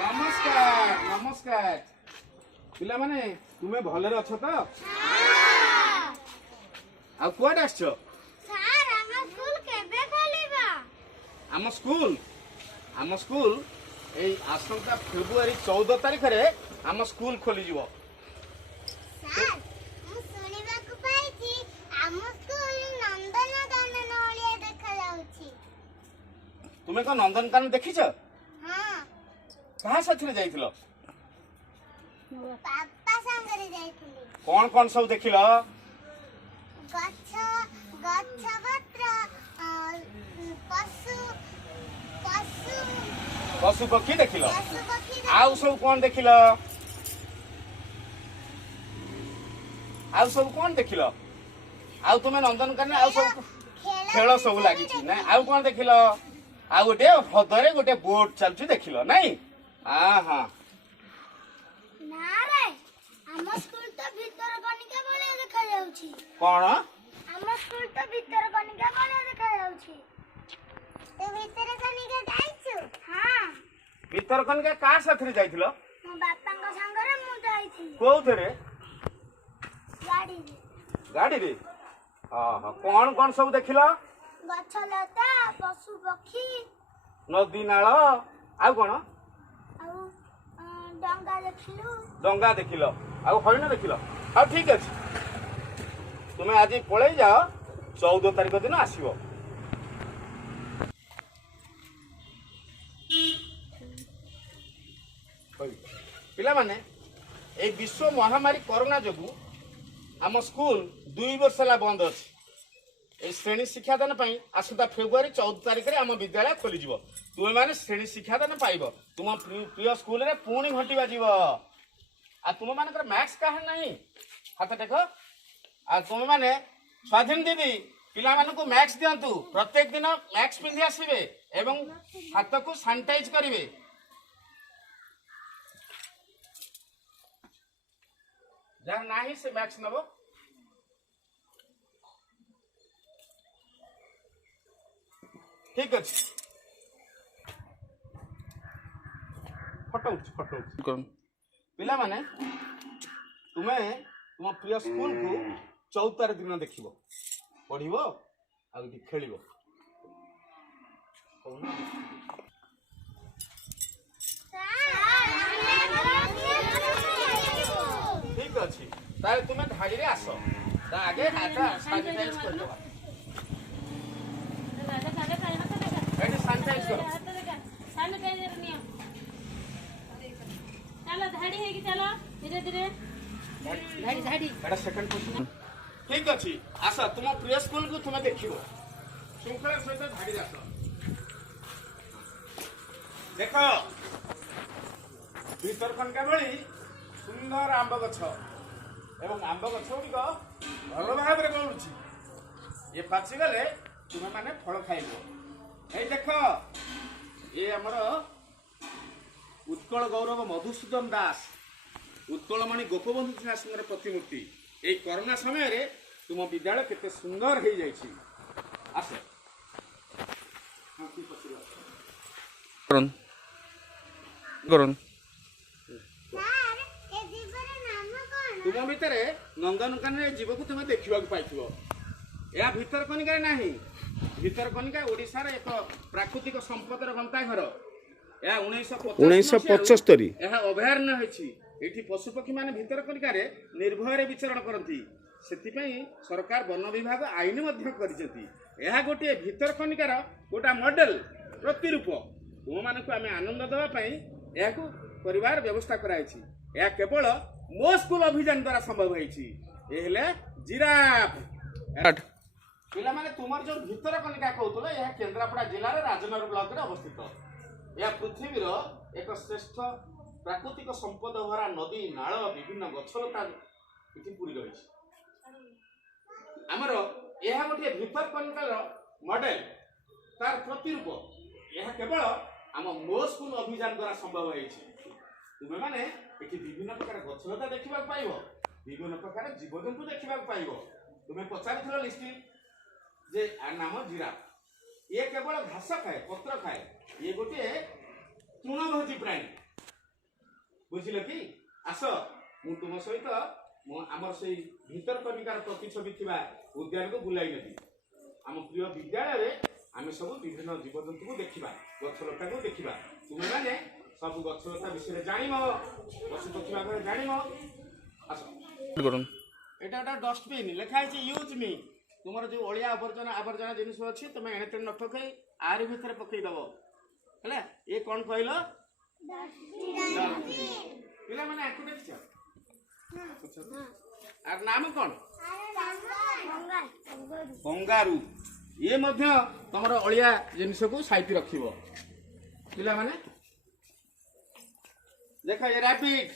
नमस्कार नमस्कार पिला माने तुम्हें भलरे अछ तो आ कुआड आछो सर हम स्कूल केबे खोलिबा आम स्कूल ए आसंता फेब्रुआरी 14 तारिख रे आम स्कूल खोली जीवो सर हम सुनिबा को पाइछि आम स्कूल नंदनकानन ओलिया देखा जाउछि। तुम्हें को नंदनकानन देखिछ हां कहा साथी जाइथिलो पापा संगरे जाइथिली। कौन सब देखिलो गच्छ गच्छ पत्र पशु पशु पशु पक्षी देखिलो पशु पक्षी आउ सब कौन देखिलो आउ सब कौन देखिलो आउ तुम्हें नंदनकानन आउ सब खेल सब लागी ना आउ कौन देखिलो आउ गोटे हृदय गोटे बोट चलछु देखिलो नहीं हाँ ना रे हम स्कूल तो भीतर कनिका बोले देखा जाउछि। कौन हम स्कूल तो भीतर कनिका बोले देखा जाउछि। तू भीतर कनिका जाइछु? हां भीतर कनिका का साथी जाइथिलो मो बापांग संगरे मु जाइछि। कोउथरे गाड़ी रे हाँ कौन सब देखिलो गछ लता पशु पक्षी नदी नाल आउ कौन आउ डंगा देखिलु डंगा देखिलो आउ हरिण देखिलो हाँ ठीक अच्छे तुम्हें आज पलि जाओ 14 तारिख दिन आसो पिला माने ए विश्व महामारी कोरोना जोगु आम स्कूल 2 वर्ष है बंद अच्छे ए श्रेणी शिक्षादान आसता फेब्रुआरी 14 तारिख में आम विद्यालय खोली तुम्हें माने श्रेणी शिक्षादान पाइब तुम प्रिय स्कूल रे पुणी घंटी बाजिब आ तुम मान मैक्स कहा नहीं हाथ देख आ तुम माने स्वाधीन दीदी पिला मानकु मैक्स दियंतु प्रत्येक दिन मैक्स पिंधि आसीबे एवं हाथ को सैनिटाइज करिवे जहाँ नहीं से मैक्स नबो ठीक अच्छे फटो पिला माने तुम्हें तुम प्रिय स्कूल को 14 तारिख दिन देखिब पढ़िब आ खेल ठीक अच्छे ताले तुम्हें धाड़ी रे आस आगे हाथ सैनिटाइज कर दो सैनिटाइज करो चलो धाड़ी है कि चलो धीरे धीरे धाड़ी एटा सेकंड क्वेश्चन ठीक अछि आशा तुम प्रिय स्कूल को तुम देखिबो श्रृंखला सहित धाड़ी आस देखो भीतर खनका भली सुंदर आंब गछ एवं आंब गछ गुड़िक भल भाव में बढ़ुछि ये पाची गले तुम्हें माने फल खाइबो ए देख ये हमर उत्कल गौरव मधुसूदन दास उत्कलमणि गोपबंधु दास प्रतिमूर्ति ये कोरोना समय रे तुम विद्यालय केते सुंदर हो जाइछि आस तुम भितर नंदनकानन जीव को तुम देखा पाइथिबो या भीतर कनिका नहीं भीतर कनिका ओडिशार एक प्राकृतिक संपदर गंताघर या 1975 यह अभयारण्य होछि एठी पशुपक्षी माने भीतर कनिका रे निर्भय विचरण करती सेतिपई सरकार वन विभाग आईन मध्य करिसेंती यह गोटे भीतर कनिकार गोटा मॉडल प्रतिरूप तुम मानक आम आनंद देवा पई याकू परिवार व्यवस्था कराइछि या केवल मो स्कूल अभियान द्वारा संभव होइछि ए हेले जिराफ पिला माने तुमर जो भीतर कनिका कहउतलो यह केंद्रापड़ा जिल्ला रे राजनगर ब्लॉक रे अवस्थित यह पृथ्वीर एक श्रेष्ठ प्राकृतिक संपद भरा नदी नाल विभिन्न गछलता इति पूरी रही आमर यह गोटे भीतर कनिकार मॉडल तार प्रतिरूप यह केवल आम मो स्कूल अभियान द्वारा संभव होइछि तुमे माने एठी विभिन्न प्रकार गछलता देखिबा पाइबो विभिन्न प्रकार जीवजंतु देखिबा पाइबो तुमे पचारिथिलो लिस्ट जे नाम जिराफ ये केवल घास खाए पत्र खाए ये गोटे प्राणी बुझिल कि आस मु तुम सहित आमर से भीतर कनिकार प्रतिछवि थिबा उद्यान को बुलाई नेबी आम प्रिय विद्यालय आम सब विभिन्न जीवजंतु को देखा गछलता को देखा तुम्हें मैंने सब गछलता विषय जान पशुपक्षी भाग जान आस এটা একটা ডস্টবিন লেখা আছে ইউজ মি তোমার যে অলিয়া আবর্জনা জিনিস আছে তুমি এনে তেনে ন পকাই আরি ভিতরে পকাই দেব ହେଲା ଏ କ'ଣ କହିଲ ପିଲାମାନେ ଆକୁ ଦେଖିଛ ଆର ନାମ କ'ଣ କଙ୍ଗାରୁ ଇଏ ମଧ୍ୟ ତମର ଅଳିଆ ଜିନିଷକୁ ସାଇତି ରଖିବ ପିଲାମାନେ ଦେଖ ଏ ରାବିଟ୍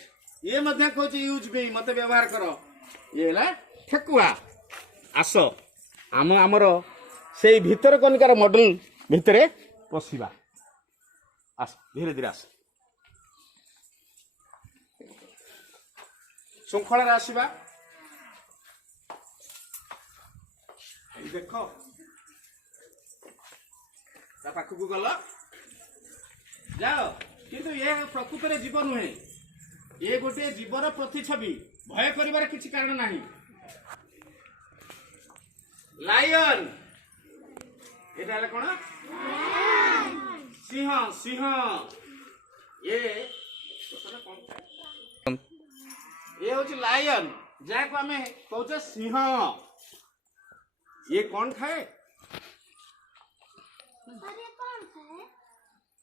ଇଏ ମଧ୍ୟ କହୁଛି ୟୁଜ୍ ବି ମତେ ବ୍ୟବହାର କର ଇଏ ହେଲା ଠେକୁଆ ଆସ ଆମର ସେଇ ଭିତର କନିକାର ମଡେଲ ଭିତରେ ପଶିବା आस धीरे धीरे आस श्रृंखला आसवा देख पाखक गल जाओ किंतु ये प्रकृत जीव नुहे ये गोटे जीवर प्रतिछवि भय करिवार किछि कारण नाही लायन एटा हला कोन सिंह सिंह ये हूँ लायन जहाँ को आम कहे सिंह ये कौन खाए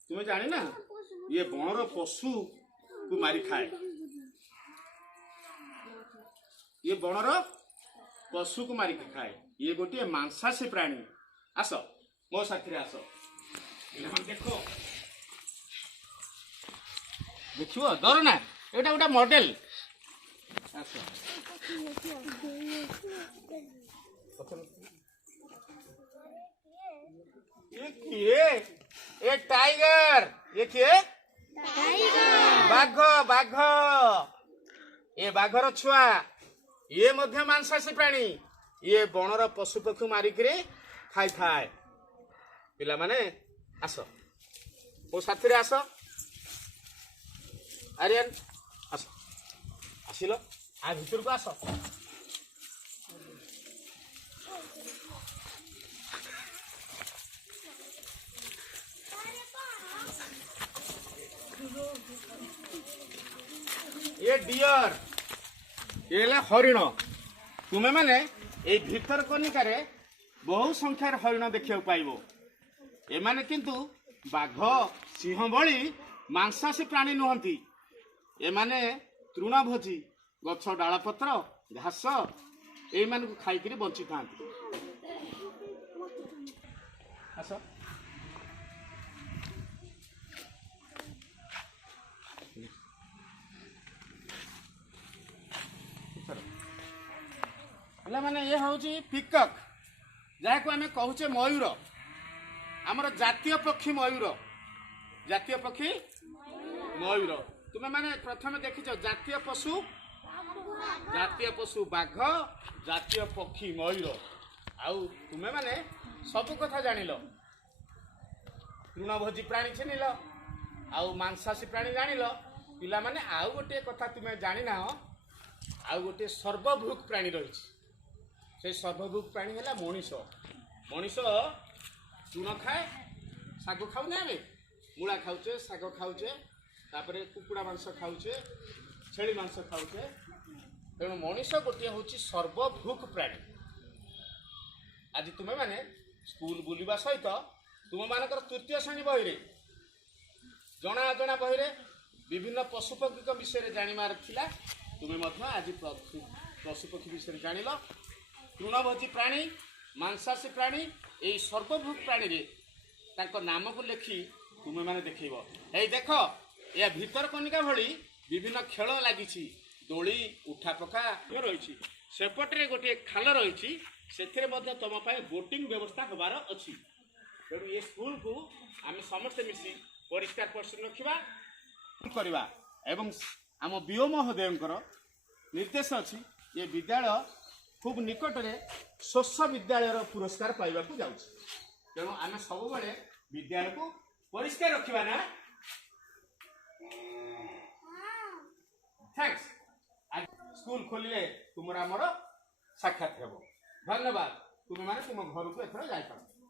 तुम्हें जानी ना ये बनर पशु को मारी खाए ये बनर पशु को मारी खाए ये गोटे मांसाशी प्राणी आस मो साथी आस देखो देखो डर ना एटा गोटे मॉडल ये किए ए टाइगर ये किए बाघ बाघ ये बाघर छुआ ये मध्य मांसाशी प्राणी ये बनर पशु पक्षी मारिक खाई थाए पिला माने आस मो साथी आस आर्यन आस आसिल आ भीतर को आस ये डियर ये हरिण तुम्हें माने ये भीतर कनिकारे बहु संख्यार हरिण देखा पाइब एमाने किंतु बाघ सिंह भली मांसाशी प्राणी नुहंती एमाने तृणभोजी गछ डालपत्र घास ये खाई बंची था माने ये हूँ पिकक जहाँ को आम कहूचे मयूर आमर जातीय पक्षी मयूर जातीय पक्षी मयूर तुम्हें माने प्रथम देखिच जातीय पशु बाघ जातीय पक्षी मयूर आउ तुम्हें माने सब कथा जानिल तृणभोजी प्राणी चिन्हिल आउ मांसाशी प्राणी जानिल पिला माने आउ गोटे कथा तुम्हें जानी ना आउ गोटे सर्वभूक प्राणी रही से सर्वभूक प्राणी है मनीष मनीष तृण खाए शाग खाऊ ना मूला खाऊचे शाग खाऊचे तापर कुकुड़ा मांस खाऊचे छेली मांस खाऊचे तेणु मनीष गोटे हूँ सर्वभूक प्राणी आज तुम्हें माने स्कूल बुलवा सहित तुम मानकर तृतीय श्रेणी बही जना अजना बही विभिन्न पशुपक्षी विषय जानिबार थिला तुम्हें आज पशुपक्षी विषय जानिल तृणभोजी प्राणी मांसाशी प्राणी यही सर्वभूक प्राणी रे तांको नाम को लेखि तुम्हें माने देखिब ए देख या भीतर कनिका भली विभिन्न खेल लगी दोली उठा पका रही सेपटे गोटे खाल रही से तुम बोटिंग व्यवस्था होबार अच्छी तेणु ये स्कूल को आम समस्ते मिसी परिष्कार परिच्छन्न रखा करवा एवं आम बीओ महोदय निर्देश अच्छी ये विद्यालय खूब निकट में स्वच्छ विद्यालय पुरस्कार पाइबा को जाउछि तेणु आम सब विद्यालय को परिष्कार रखा ना स्कूल खोलिले तुमर आमर साक्षात हेबो। धन्यवाद। तुम माने तुम घर को एथर जाई पारो।